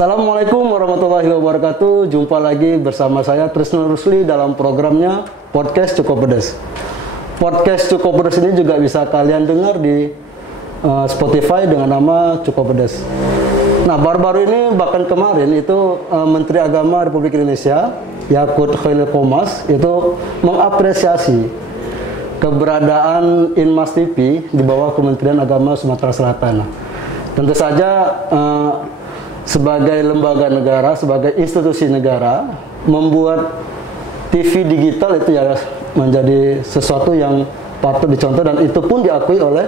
Assalamualaikum warahmatullahi wabarakatuh. Jumpa lagi bersama saya Trisno Rusli dalam programnya Podcast Cukup Pedas. Podcast Cukup Pedas ini juga bisa kalian dengar di Spotify dengan nama Cukup Pedas. Nah, baru-baru ini bahkan kemarin itu Menteri Agama Republik Indonesia Yakut Khalil Qomas itu mengapresiasi keberadaan Inmas TV di bawah Kementerian Agama Sumatera Selatan. Tentu saja sebagai lembaga negara, sebagai institusi negara, membuat TV digital itu ya menjadi sesuatu yang patut dicontoh dan itu pun diakui oleh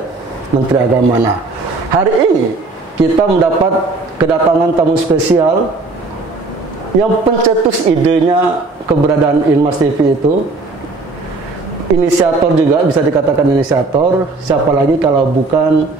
Menteri Agama. Nah, hari ini kita mendapat kedatangan tamu spesial yang pencetus idenya keberadaan Inmas TV itu. Inisiator juga, bisa dikatakan inisiator, siapa lagi kalau bukan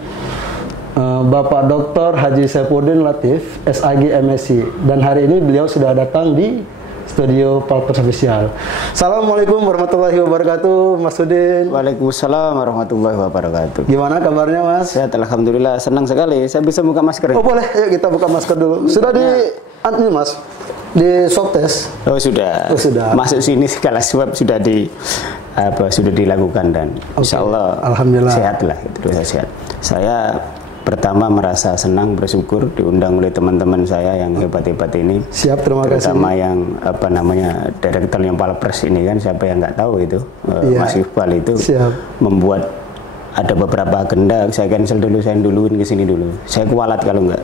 Bapak Dr. Haji Saifuddin Latif, SAG MSc. Dan hari ini beliau sudah datang di studio Palpers Official. Assalamualaikum warahmatullahi wabarakatuh, Mas Udin. Waalaikumsalam warahmatullahi wabarakatuh. Gimana kabarnya, Mas? Sehat, alhamdulillah. Senang sekali. Saya bisa buka masker. Oh, boleh. Yuk kita buka masker dulu. Sudah ini, Mas, di swab test? Oh, sudah. Oh, sudah. Masuk sini segala swab sudah sudah dilakukan dan insya Allah alhamdulillah sehat lah. Itu sehat. Saya pertama merasa senang, bersyukur diundang oleh teman-teman saya yang hebat-hebat ini. Siap, terima kasih. Terutama yang direktur yang Palpers ini kan, siapa yang nggak tahu itu, Mas Iqbal itu. Siap. Membuat ada beberapa agenda, saya cancel dulu, saya duluin ke sini dulu. Saya kualat kalau nggak.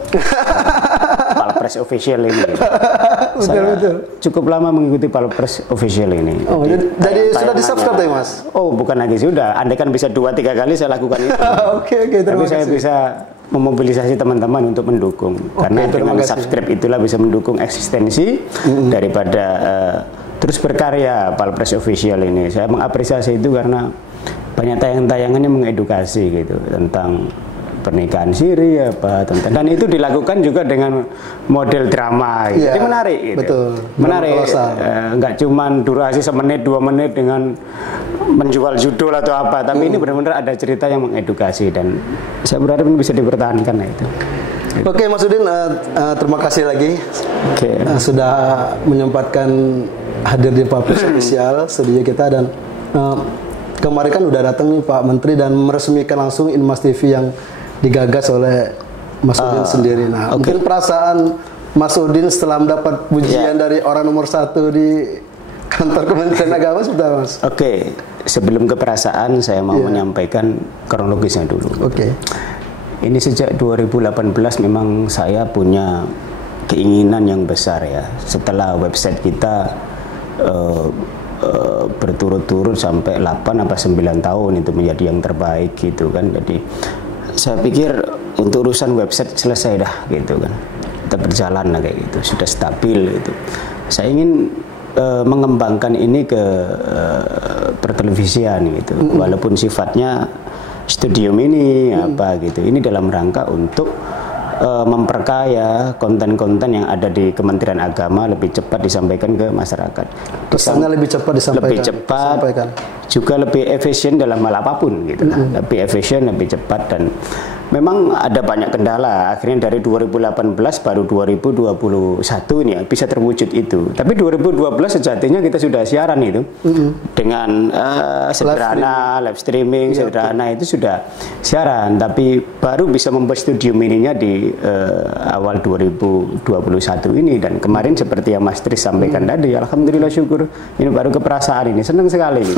Palpers Official ini. Betul. Cukup lama mengikuti Palpers Official ini. Oh, jadi sudah di-subscribe ya, Mas? Oh, bukan lagi, sudah. Andai kan bisa 2-3 kali saya lakukan itu. Oke, terima kasih. Tapi saya bisa memobilisasi teman-teman untuk mendukung. Karena dengan subscribe itulah bisa mendukung eksistensi daripada terus berkarya Palpers Official ini. Saya mengapresiasi itu karena banyak tayangan-tayangannya mengedukasi gitu tentang pernikahan siri dan itu dilakukan juga dengan model drama gitu. Jadi menarik gitu. Betul. Menarik. Enggak cuman durasi 1 menit 2 menit dengan menjual judul atau apa, tapi ini benar-benar ada cerita yang mengedukasi dan saya berharap ini bisa dipertahankan itu. Oke, Mas Udin, terima kasih lagi sudah menyempatkan hadir di Palpers Official studio kita dan kemarin kan udah datang nih Pak Menteri dan meresmikan langsung Inmas TV yang digagas oleh Mas Udin sendiri. Nah, mungkin perasaan Mas Udin setelah mendapat pujian dari orang nomor 1 di kantor Kementerian Agama sudah, Mas. Oke, sebelum ke perasaan saya mau menyampaikan kronologisnya dulu. Ini sejak 2018 memang saya punya keinginan yang besar ya. Setelah website kita berturut-turut sampai 8 atau 9 tahun itu menjadi yang terbaik gitu kan. Jadi saya pikir untuk urusan website selesai dah gitu kan, kita berjalan lah kayak gitu, sudah stabil gitu. Saya ingin mengembangkan ini ke pertelevisian gitu, walaupun sifatnya studio mini apa gitu. Ini dalam rangka untuk memperkaya konten-konten yang ada di Kementerian Agama lebih cepat disampaikan ke masyarakat. Pesannya lebih cepat disampaikan. Lebih cepat, juga lebih efisien dalam hal apapun gitu. Lebih efisien, lebih cepat dan memang ada banyak kendala. Akhirnya dari 2018 baru 2021 ini ya bisa terwujud itu. Tapi 2012 sejatinya kita sudah siaran itu dengan sederhana live streaming sederhana itu sudah siaran. Tapi baru bisa membuat studio mininya di awal 2021 ini dan kemarin seperti yang Mas Tris sampaikan tadi, alhamdulillah syukur ini baru keperasaan ini, senang sekali.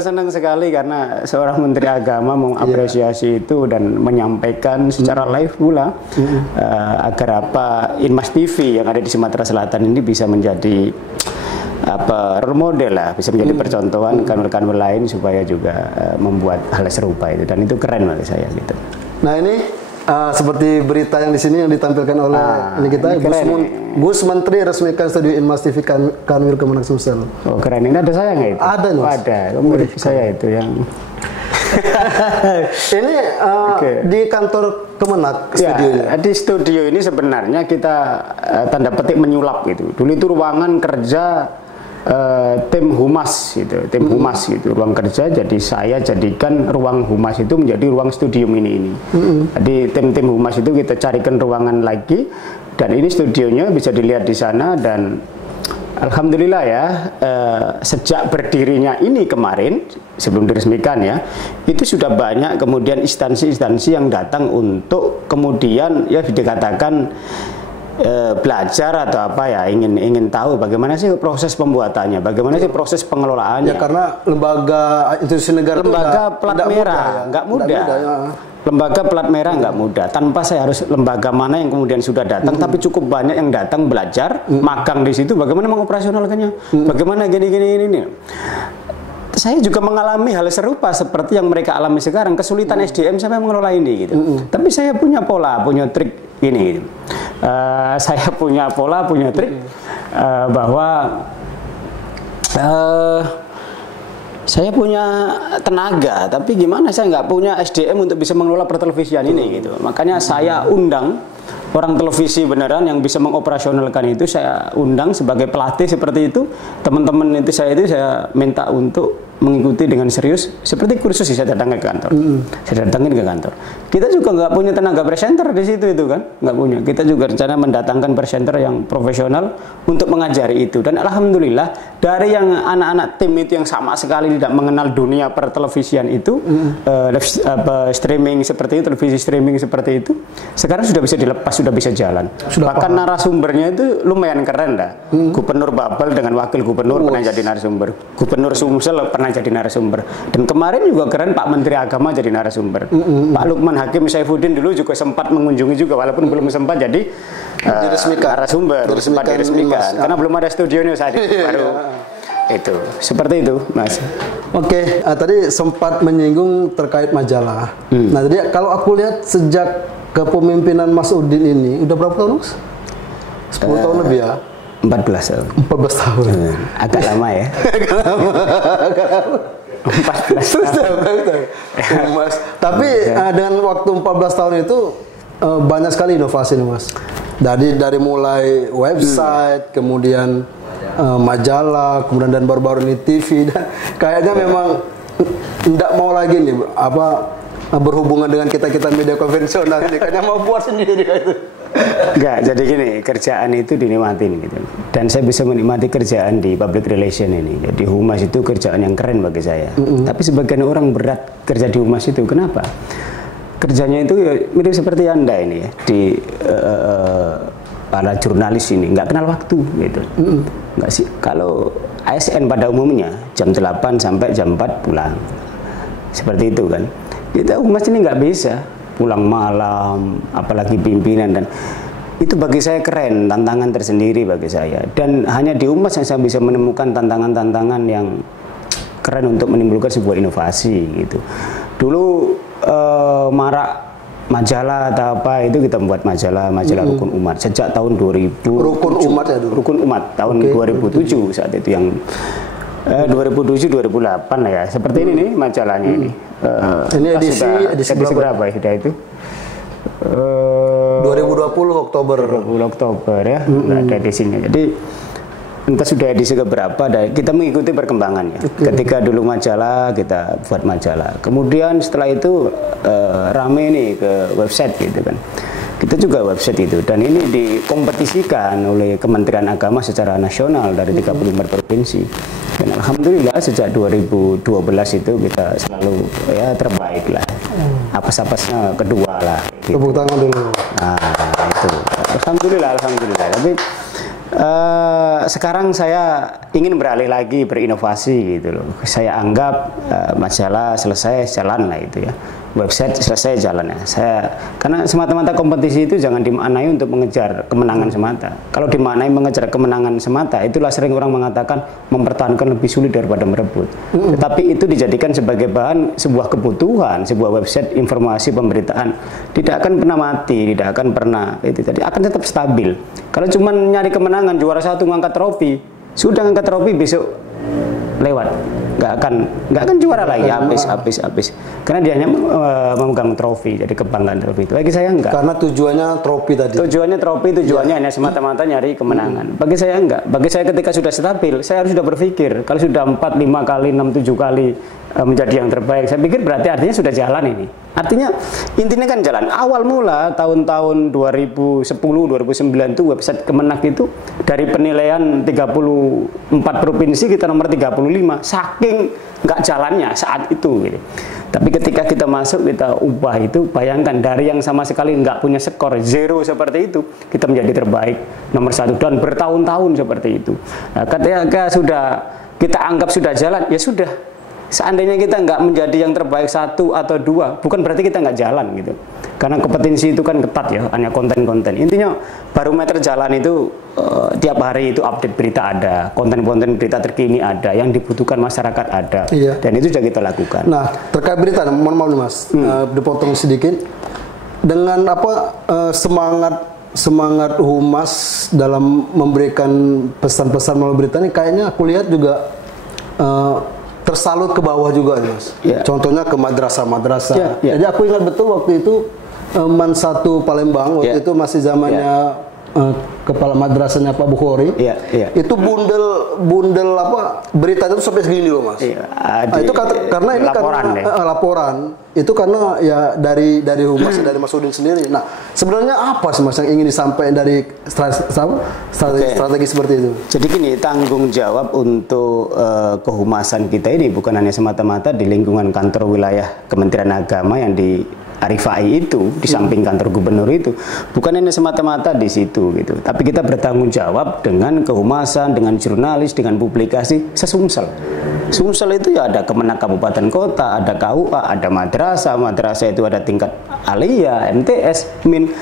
Senang sekali karena seorang Menteri Agama mengapresiasi itu dan menyampaikan secara live pula agar Inmas TV yang ada di Sumatera Selatan ini bisa menjadi role model lah, bisa menjadi percontohan kantor-kantor lain supaya juga membuat hal serupa itu dan itu keren bagi saya gitu. Nah, ini seperti berita yang di sini yang ditampilkan oleh Gus Menteri resmikan studio Inmas TV Kanwil Kemenang Sumsel. Oh, keren. Ini ada saya nggak itu? Ada, Mas. Ada. Murid saya itu yang ini di kantor Kemenak studionya. Ya, di studio ini sebenarnya kita tanda petik menyulap gitu. Dulu itu ruangan kerja tim humas gitu, humas gitu, ruang kerja. Jadi saya jadikan ruang humas itu menjadi ruang studio mini ini. Jadi tim humas itu kita carikan ruangan lagi Dan ini studionya bisa dilihat di sana, dan alhamdulillah ya, sejak berdirinya ini kemarin, sebelum diresmikan ya, itu sudah banyak kemudian instansi-instansi yang datang untuk kemudian ya dikatakan belajar atau apa ya, ingin tahu bagaimana sih proses pembuatannya, bagaimana sih proses pengelolaannya. Ya karena lembaga institusi negara lembaga plat merah nggak mudah. Lembaga plat merah nggak mudah. Tanpa saya harus lembaga mana yang kemudian sudah datang, tapi cukup banyak yang datang belajar, magang di situ, bagaimana mengoperasionalkannya, bagaimana gini. Saya juga mengalami hal serupa seperti yang mereka alami sekarang, kesulitan SDM sampai mengelola ini gitu. Tapi saya punya pola, punya trik ini. Saya punya pola, punya trik bahwa saya punya tenaga, tapi gimana saya nggak punya SDM untuk bisa mengelola pertelevisian ini gitu. Makanya saya undang orang televisi beneran yang bisa mengoperasionalkan itu, saya undang sebagai pelatih seperti itu. Teman-teman itu saya minta untuk mengikuti dengan serius, seperti kursus saya datang ke kantor. Saya datangin ke kantor. Kita juga nggak punya tenaga presenter di situ itu kan, nggak punya. Kita juga rencana mendatangkan presenter yang profesional untuk mengajari itu. Dan alhamdulillah dari yang anak-anak tim itu yang sama sekali tidak mengenal dunia pertelevisian itu, streaming seperti itu, televisi streaming seperti itu, sekarang sudah bisa dilepas, sudah bisa jalan. Bahkan narasumbernya itu lumayan keren dah. Gubernur Babel dengan wakil gubernur pernah jadi narasumber. Gubernur Sumsel pernah jadi narasumber. Dan kemarin juga keren Pak Menteri Agama jadi narasumber. Pak Lukman Hakim Saifuddin dulu juga sempat mengunjungi juga, walaupun belum sempat jadi narasumber, sempat diresmikan. Karena belum ada studionya saat itu, baru itu. Seperti itu, Mas. Oke, tadi sempat menyinggung terkait majalah. Nah, jadi kalau aku lihat sejak kepemimpinan Mas Udin ini, udah berapa tahun, Mas? 10 tahun lebih ya? 14 tahun. 14 tahun. Agak lama ya. Agak lama. 14 tahun. Mas. Tapi dengan waktu 14 tahun itu banyak sekali inovasi nih, Mas. Dari mulai website, kemudian majalah, kemudian dan baru-baru ini TV, dan kayaknya memang tidak mau lagi nih berhubungan dengan kita media konvensional ini, kayaknya mau buat sendiri itu. Enggak, jadi gini, kerjaan itu dinikmatin gitu. Dan saya bisa menikmati kerjaan di public relation ini. Jadi humas itu kerjaan yang keren bagi saya. Tapi sebagian orang berat kerja di humas itu. Kenapa? Kerjanya itu ya mirip seperti Anda ini ya, di para jurnalis ini, nggak kenal waktu gitu. Nggak sih. Kalau ASN pada umumnya jam 8 sampai jam 4 pulang. Seperti itu kan. Kita humas ini nggak bisa pulang malam, apalagi pimpinan, dan itu bagi saya keren, tantangan tersendiri bagi saya. Dan hanya di humas yang saya bisa menemukan tantangan-tantangan yang keren untuk menimbulkan sebuah inovasi gitu. Dulu marak majalah atau apa itu, kita membuat majalah Rukun Umat sejak tahun 2000. Rukun Umat ya dulu. Rukun Umat tahun 2007 saat itu, yang 2007-2008 lah ya. Seperti ini nih majalahnya ini. Ini edisi berapa ya sudah itu? 2020 Oktober. 20 Oktober ya. Ada edisinya. Jadi entah sudah edisi keberapa, dan kita mengikuti perkembangannya. Ketika dulu majalah, kita buat majalah. Kemudian setelah itu rame nih ke website gitu kan. Kita juga website itu, dan ini dikompetisikan oleh Kementerian Agama secara nasional dari 35 provinsi. Dan alhamdulillah sejak 2012 itu kita selalu ya terbaik lah. Apes-apesnya kedua lah. Gitu. Tepuk tangan dulu. Nah, itu. Alhamdulillah. Tapi sekarang saya ingin beralih lagi berinovasi gitu loh. Saya anggap majalah selesai, jalan lah itu ya. Website selesai, jalan ya. Karena semata-mata kompetisi itu jangan dimaknai untuk mengejar kemenangan semata. Kalau dimaknai mengejar kemenangan semata, itulah sering orang mengatakan mempertahankan lebih sulit daripada merebut. Tetapi itu dijadikan sebagai bahan sebuah kebutuhan, sebuah website informasi pemberitaan tidak akan pernah mati, tidak akan pernah itu. Jadi akan tetap stabil. Kalau cuma nyari kemenangan, juara satu ngangkat trofi, sudah ngangkat trofi besok lewat, nggak akan juara lagi, habis karena dia hanya memegang trofi, jadi kebanggaan trofi itu. Bagi saya enggak, karena tujuannya trofi tadi, tujuannya hanya semata-mata nyari kemenangan. Bagi saya enggak, bagi saya ketika sudah stabil, saya harus sudah berpikir kalau sudah 4, 5 kali, 6, 7 kali menjadi yang terbaik. Saya pikir berarti artinya sudah jalan ini. Artinya intinya kan jalan. Awal mula tahun-tahun 2010, 2009 itu website Kemenak itu dari penilaian 34 provinsi kita nomor 35. Saking nggak jalannya saat itu gitu. Tapi ketika kita masuk, kita ubah itu, bayangkan dari yang sama sekali nggak punya skor, zero seperti itu, kita menjadi terbaik nomor 1 dan bertahun-tahun seperti itu. Nah, ketika sudah kita anggap sudah jalan, ya sudah. Seandainya kita nggak menjadi yang terbaik 1 atau 2, bukan berarti kita nggak jalan gitu. Karena kompetensi itu kan ketat ya, hanya konten-konten. Intinya barometer jalan itu tiap hari itu update berita ada, konten-konten berita terkini ada, yang dibutuhkan masyarakat ada, dan itu sudah kita lakukan. Nah, terkait berita, mohon maaf nih Mas, dipotong sedikit. Dengan semangat Humas dalam memberikan pesan-pesan melalui berita ini, kayaknya aku lihat juga tersalut ke bawah juga nih Mas. Contohnya ke madrasah-madrasah. Jadi aku ingat betul waktu itu Man 1 Palembang, waktu itu masih zamannya kepala madrasahnya Pak Bukhari. Itu bundel apa berita itu sampai segini loh Mas. Itu karena ini laporan. Itu karena ya dari Humas dari Mas Udin sendiri. Nah, sebenarnya apa sih Mas yang ingin disampaikan dari strategi seperti itu? Jadi gini, tanggung jawab untuk kehumasan kita ini bukan hanya semata-mata di lingkungan kantor wilayah Kementerian Agama yang di Arifai itu, di samping kantor gubernur itu, bukan hanya semata-mata di situ gitu. Tapi kita bertanggung jawab dengan kehumasan, dengan jurnalis, dengan publikasi sesumsel. Sumsel itu ya ada Kemenak Kabupaten Kota, ada KUA, ada madrasah itu ada tingkat alia, MTS, MIN.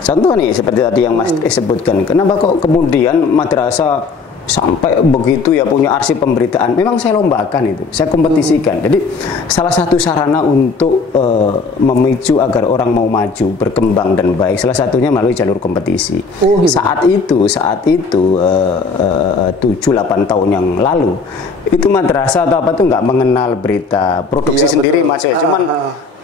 Contoh nih seperti tadi yang Mas sebutkan, kenapa kok kemudian madrasah sampai begitu ya punya arsip pemberitaan? Memang saya lombakan itu, saya kompetisikan. Jadi salah satu sarana untuk memicu agar orang mau maju, berkembang dan baik, salah satunya melalui jalur kompetisi. Saat itu 7-8 tahun yang lalu itu madrasah atau apa tuh nggak mengenal berita produksi sendiri Mas ya, cuman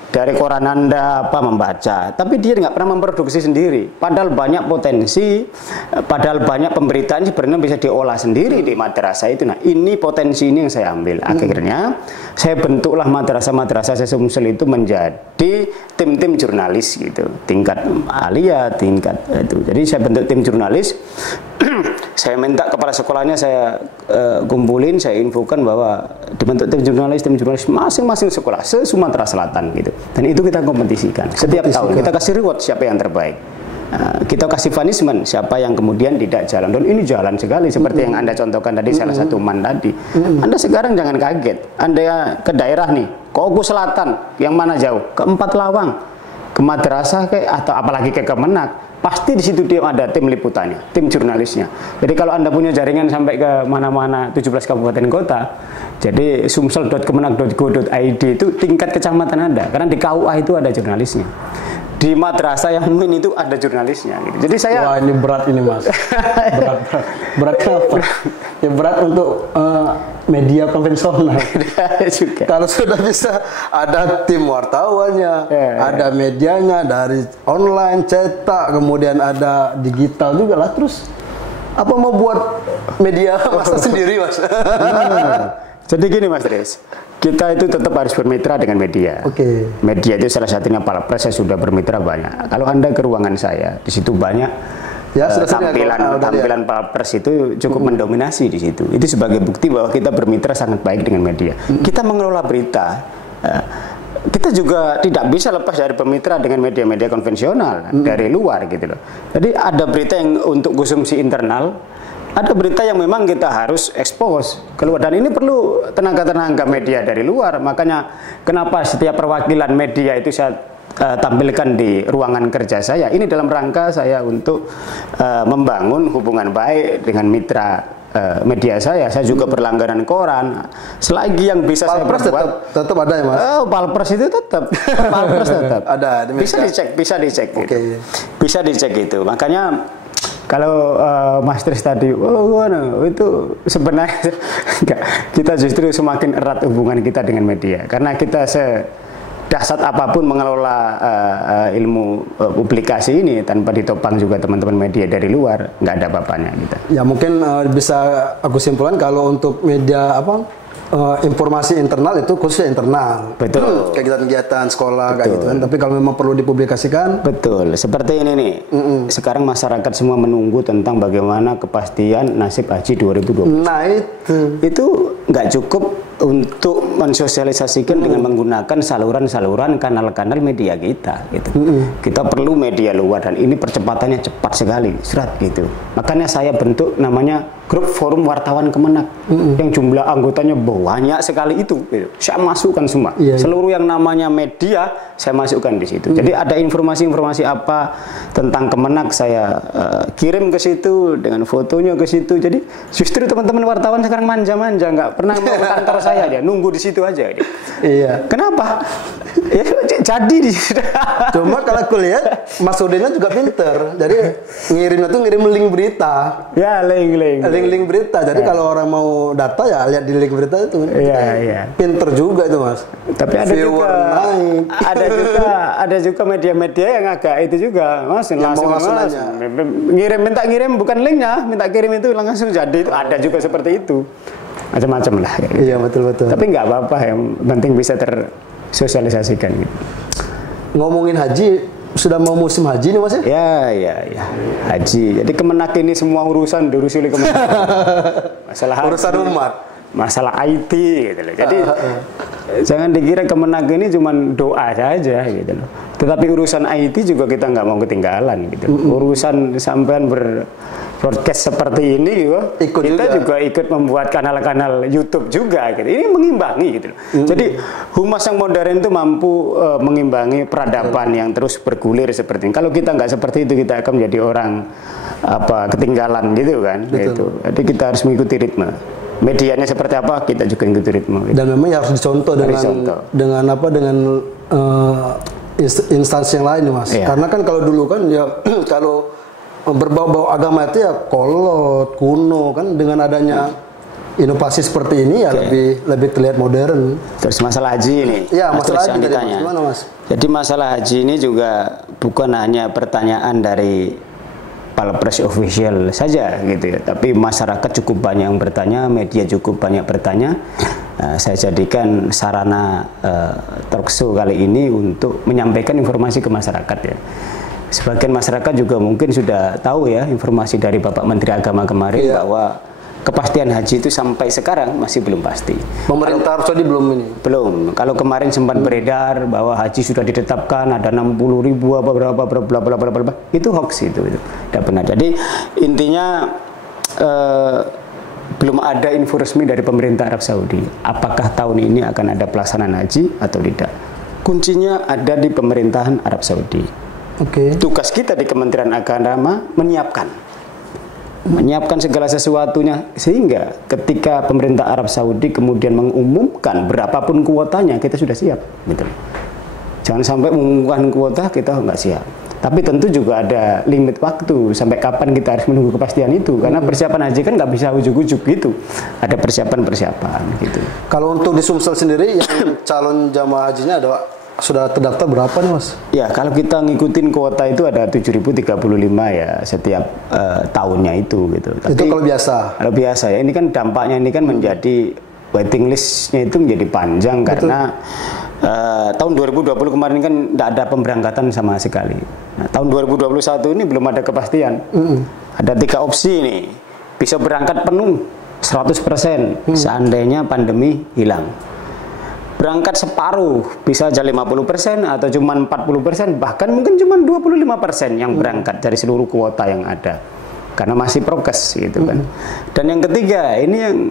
dari koran Anda apa membaca, tapi dia nggak pernah memproduksi sendiri. Padahal banyak potensi, padahal banyak pemberitaan sebenarnya bisa diolah sendiri di madrasah itu. Nah, ini potensi ini yang saya ambil. Akhirnya saya bentuklah madrasah-madrasah sesumsel itu menjadi tim-tim jurnalis gitu, tingkat alia, tingkat itu. Jadi saya bentuk tim jurnalis. Saya minta kepala sekolahnya saya kumpulin, saya infokan bahwa dibentuk tim jurnalis masing-masing sekolah se-Sumatera Selatan gitu. Dan itu kita kompetisikan setiap tahun. Kita kasih reward siapa yang terbaik. Kita kasih punishment siapa yang kemudian tidak jalan. Dan ini jalan sekali seperti yang Anda contohkan tadi, salah satu Man tadi. Anda sekarang jangan kaget. Anda ke daerah nih, ke Oku Selatan, yang mana jauh? Ke 4 Lawang, ke madrasah atau apalagi ke Kemenak. Pasti di situ dia ada tim liputannya, tim jurnalisnya. Jadi kalau Anda punya jaringan sampai ke mana-mana 17 kabupaten kota, jadi sumsel.kemenak.go.id itu tingkat kecamatan Anda, karena di KUA itu ada jurnalisnya. Di madrasah yang MIN itu ada jurnalisnya gitu. Jadi saya wah, ini berat ini Mas. berat kenapa? Ya berat untuk media konvensional. juga. Kalau sudah bisa ada tim wartawannya, ada medianya dari online, cetak, kemudian ada digital juga lah. Terus apa mau buat media masa sendiri Mas? Jadi gini Mas Riz, kita itu tetap harus bermitra dengan media. Media itu salah satunya Palpres, saya sudah bermitra banyak. Kalau Anda ke ruangan saya, di situ banyak tampilan Palpres itu cukup mendominasi di situ. Itu sebagai bukti bahwa kita bermitra sangat baik dengan media. Kita mengelola berita. Kita juga tidak bisa lepas dari bermitra dengan media-media konvensional dari luar gitu loh. Jadi ada berita yang untuk konsumsi internal, ada berita yang memang kita harus expose keluar, dan ini perlu tenaga-tenaga media dari luar. Makanya kenapa setiap perwakilan media itu saya tampilkan di ruangan kerja saya. Ini dalam rangka saya untuk membangun hubungan baik dengan mitra media saya. Saya juga berlangganan koran. Selagi yang bisa Palpres saya perbuat, tetap ada ya Mas? Palpres itu tetap. Palpres tetap. Ada. Bisa dicek gitu. Bisa dicek itu. Makanya kalau Mas Tris tadi, itu sebenarnya enggak, kita justru semakin erat hubungan kita dengan media, karena kita sedahsyat apapun mengelola ilmu publikasi ini tanpa ditopang juga teman-teman media dari luar, nggak ada apa-apanya kita. Ya mungkin bisa aku simpulkan kalau untuk media informasi internal itu khususnya internal. Betul. Kegiatan-kegiatan sekolah kayak gitu kan. Tapi kalau memang perlu dipublikasikan, betul. Seperti ini nih. Sekarang masyarakat semua menunggu tentang bagaimana kepastian nasib haji 2020. Nah itu nggak cukup untuk mensosialisasikan dengan menggunakan saluran-saluran kanal-kanal media kita gitu. Kita perlu media luar dan ini percepatannya cepat sekali, serat gitu. Makanya saya bentuk namanya grup forum wartawan Kemenak yang jumlah anggotanya banyak sekali itu gitu. Saya masukkan semua. Seluruh yang namanya media saya masukkan di situ. Jadi ada informasi-informasi apa tentang Kemenak saya kirim ke situ dengan fotonya ke situ. Jadi justru teman-teman wartawan sekarang manja-manja, nggak pernah mau ke kantor saya, dia nunggu di situ aja dia. Iya. Kenapa? Ya, jadi di situ. Cuma kalau aku lihat Mas Udinnya juga pinter. Jadi ngirimnya tuh ngirim link berita. Ya, Link berita. Jadi kalau orang mau data ya lihat di link berita itu. Iya. Pinter juga itu Mas. Tapi ada juga media-media yang agak itu juga Mas, langsung minta ngirim bukan linknya, minta kirim itu langsung jadi. Itu ada juga seperti itu. Macam-macam lah. Iya betul. Tapi nggak apa-apa, yang penting bisa tersosialisasikan gitu. Ngomongin haji, sudah mau musim haji nih Mas ya? Ya. Haji. Jadi Kemenak ini semua urusan diurus oleh Kemenak. Masalah urusan haji, umat. Masalah IT gitu loh. Jadi jangan dikira Kemenak ini cuma doa saja gitu loh. Tetapi urusan IT juga kita nggak mau ketinggalan gitu. Urusan sampean broadcast seperti ini gitu, kita juga ikut membuat kanal-kanal YouTube juga gitu. Ini mengimbangi gitu loh. Jadi humas yang modern itu mampu mengimbangi peradaban yang terus bergulir seperti ini. Kalau kita nggak seperti itu, kita akan menjadi orang ketinggalan gitu kan. Gitu. Jadi kita harus mengikuti ritme. Medianya seperti apa, kita juga ikuti ritme. Gitu. Dan memang harus dicontoh dengan instansi yang lain Mas. Karena kan kalau dulu kan ya kalau berbau-bau agama itu ya kolot, kuno kan, dengan adanya inovasi seperti ini ya lebih terlihat modern. Terus masalah haji ini. Ya, masalah haji ditanya. Gimana Mas? Jadi masalah haji ini juga bukan hanya pertanyaan dari Palepres official saja gitu ya, tapi masyarakat cukup banyak yang bertanya, media cukup banyak bertanya. Saya jadikan sarana talkshow kali ini untuk menyampaikan informasi ke masyarakat ya. Sebagian masyarakat juga mungkin sudah tahu ya informasi dari Bapak Menteri Agama kemarin bahwa kepastian haji itu sampai sekarang masih belum pasti. Pemerintah Arab Saudi belum ini? Belum. Kalau kemarin sempat beredar bahwa haji sudah ditetapkan ada 60.000 bla itu hoax itu. Tidak benar. Jadi intinya belum ada info resmi dari pemerintah Arab Saudi apakah tahun ini akan ada pelaksanaan haji atau tidak. Kuncinya ada di pemerintahan Arab Saudi. Tugas kita di Kementerian Agama menyiapkan segala sesuatunya sehingga ketika pemerintah Arab Saudi kemudian mengumumkan berapapun kuotanya, kita sudah siap gitu. Jangan sampai mengumumkan kuota kita nggak siap. Tapi tentu juga ada limit waktu sampai kapan kita harus menunggu kepastian itu, karena persiapan haji kan nggak bisa ujuk-ujuk gitu, ada persiapan gitu. Kalau untuk di Sumsel sendiri yang calon jamaah hajinya sudah terdaftar berapa nih Mas? Ya, kalau kita ngikutin kuota itu ada 7.035 ya setiap tahunnya itu gitu. Tapi, itu kalau biasa? Kalau biasa ya, ini kan dampaknya ini kan menjadi waiting listnya itu menjadi panjang. Betul. Karena tahun 2020 kemarin kan tidak ada pemberangkatan sama sekali. Nah, tahun 2021 ini belum ada kepastian. Ada 3 opsi nih, bisa berangkat penuh 100% seandainya pandemi hilang. Berangkat separuh, bisa aja 50% atau cuma 40%, bahkan mungkin cuma 25% yang berangkat dari seluruh kuota yang ada, karena masih prokes gitu kan. Dan yang ketiga ini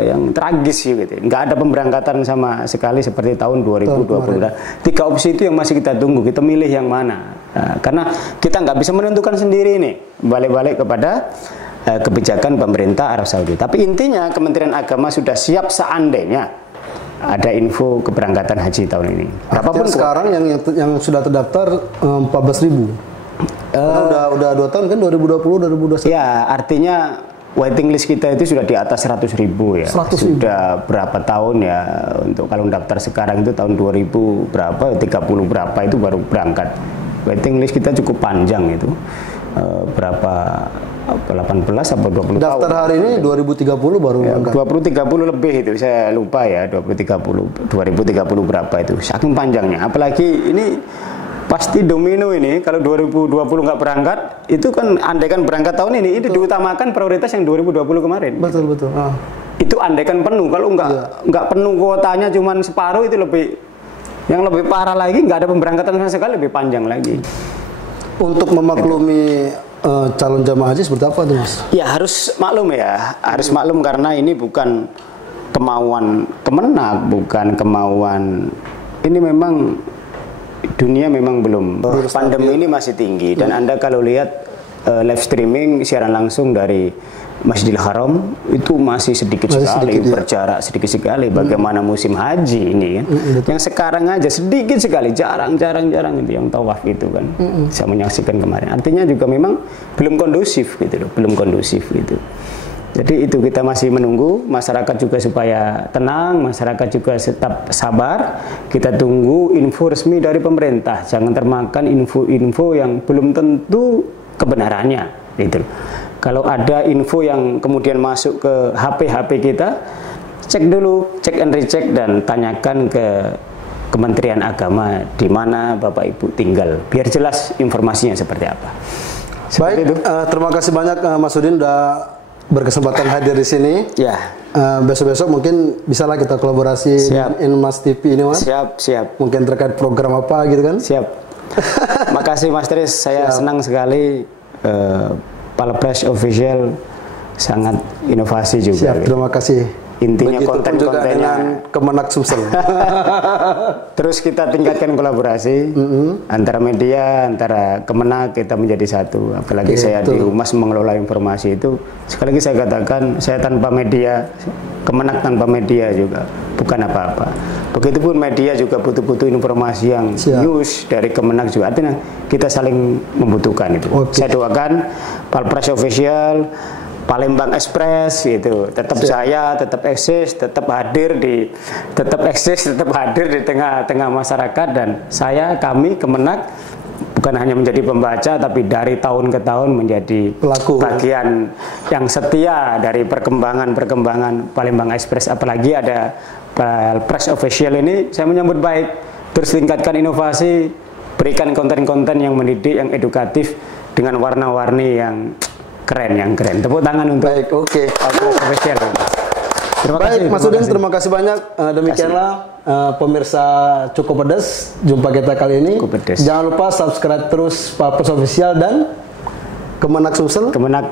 yang tragis gitu, nggak ada pemberangkatan sama sekali seperti tahun 2020. 3 opsi itu yang masih kita tunggu, kita milih yang mana, karena kita nggak bisa menentukan sendiri nih, balik-balik kepada kebijakan pemerintah Arab Saudi. Tapi intinya Kementerian Agama sudah siap seandainya ada info keberangkatan haji tahun ini. Berapapun sekarang yang sudah terdaftar 14.000. Udah 2 tahun kan, 2020 2021. Ya, artinya waiting list kita itu sudah di atas 100.000 ya. 100.000. Sudah berapa tahun ya, untuk kalau daftar sekarang itu tahun 2000 berapa, 30 berapa itu baru berangkat. Waiting list kita cukup panjang itu. Berapa 18 atau 20 Daftar tahun. hari ini 2030 baru Ya, angkat. 2030 lebih itu, saya lupa ya, 2030 berapa itu, saking panjangnya. Apalagi ini pasti domino ini, kalau 2020 nggak berangkat, itu kan andaikan berangkat tahun ini, itu diutamakan prioritas yang 2020 kemarin. Betul. Itu andaikan penuh, kalau nggak penuh kuotanya cuman separuh, itu yang lebih parah lagi, nggak ada pemberangkatan sama sekali, lebih panjang lagi. Untuk memaklumi calon jamaah haji seperti apa tuh Mas? Ya harus maklum karena ini bukan kemauan Kemenak, bukan kemauan, ini memang dunia memang belum, pandemi ini masih tinggi, dan Anda kalau lihat live streaming siaran langsung dari Masjidil Haram itu masih sedikit sekali, berjarak sedikit sekali. Bagaimana musim haji ini kan, yang sekarang aja sedikit sekali, jarang itu yang tawaf itu kan. Saya menyaksikan kemarin. Artinya juga memang belum kondusif gitu loh, belum kondusif gitu. Jadi itu kita masih menunggu, masyarakat juga supaya tenang, masyarakat juga tetap sabar. Kita tunggu info resmi dari pemerintah, jangan termakan info-info yang belum tentu kebenarannya gitu. Kalau ada info yang kemudian masuk ke HP kita, cek dulu, cek and recheck, dan tanyakan ke Kementerian Agama di mana Bapak Ibu tinggal, biar jelas informasinya seperti apa. Baik, terima kasih banyak Mas Udin udah berkesempatan hadir di sini. Ya. Besok-besok mungkin bisalah kita kolaborasi in Mas TV ini Mas. Siap. Mungkin terkait program apa gitu kan? Siap. Makasih Mas Tris, saya senang sekali. Palpres Official sangat inovasi juga. Siap, terima kasih. Intinya konten-kontennya juga dengan Kemenak Sumsel. Terus kita tingkatkan kolaborasi antara media, antara Kemenak, kita menjadi satu. Apalagi saya di Humas mengelola informasi itu. Sekali lagi saya katakan, saya tanpa media, Kemenak tanpa media juga bukan apa-apa. Begitupun media juga butuh informasi yang news dari Kemenak juga. Artinya kita saling membutuhkan itu. Saya doakan Palpres Official, Palembang Express gitu, tetap jaya, tetap eksis, tetap hadir di tengah-tengah masyarakat, dan kami Kemenak bukan hanya menjadi pembaca, tapi dari tahun ke tahun menjadi bagian yang setia dari perkembangan Palembang Express. Apalagi ada Palpres Official ini, saya menyambut baik. Terus tingkatkan inovasi, berikan konten-konten yang mendidik, yang edukatif dengan warna-warni yang keren. Tepuk tangan untuk Palpres Official. Terima kasih Mas Udin, terima kasih banyak. Demikianlah pemirsa Cukup Pedas, jumpa kita kali ini. Jangan lupa subscribe terus Palpres Official dan Kemenak Sumsel. Kanwil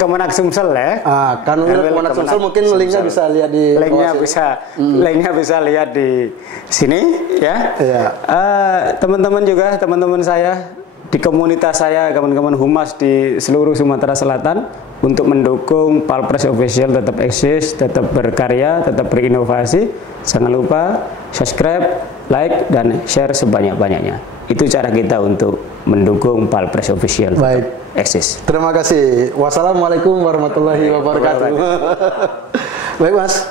Kemenak Sumsel ya. Kanwil Kemenak Sumsel, mungkin linknya bisa lihat di linknya bisa lihat di sini ya. Teman-teman juga, teman-teman saya di komunitas saya, kawan-kawan Humas di seluruh Sumatera Selatan, untuk mendukung Palpres Official tetap eksis, tetap berkarya, tetap berinovasi. Jangan lupa subscribe, like, dan share sebanyak-banyaknya. Itu cara kita untuk mendukung Palpres Official tetap eksis. Terima kasih. Wassalamualaikum warahmatullahi wabarakatuh. Baik Mas.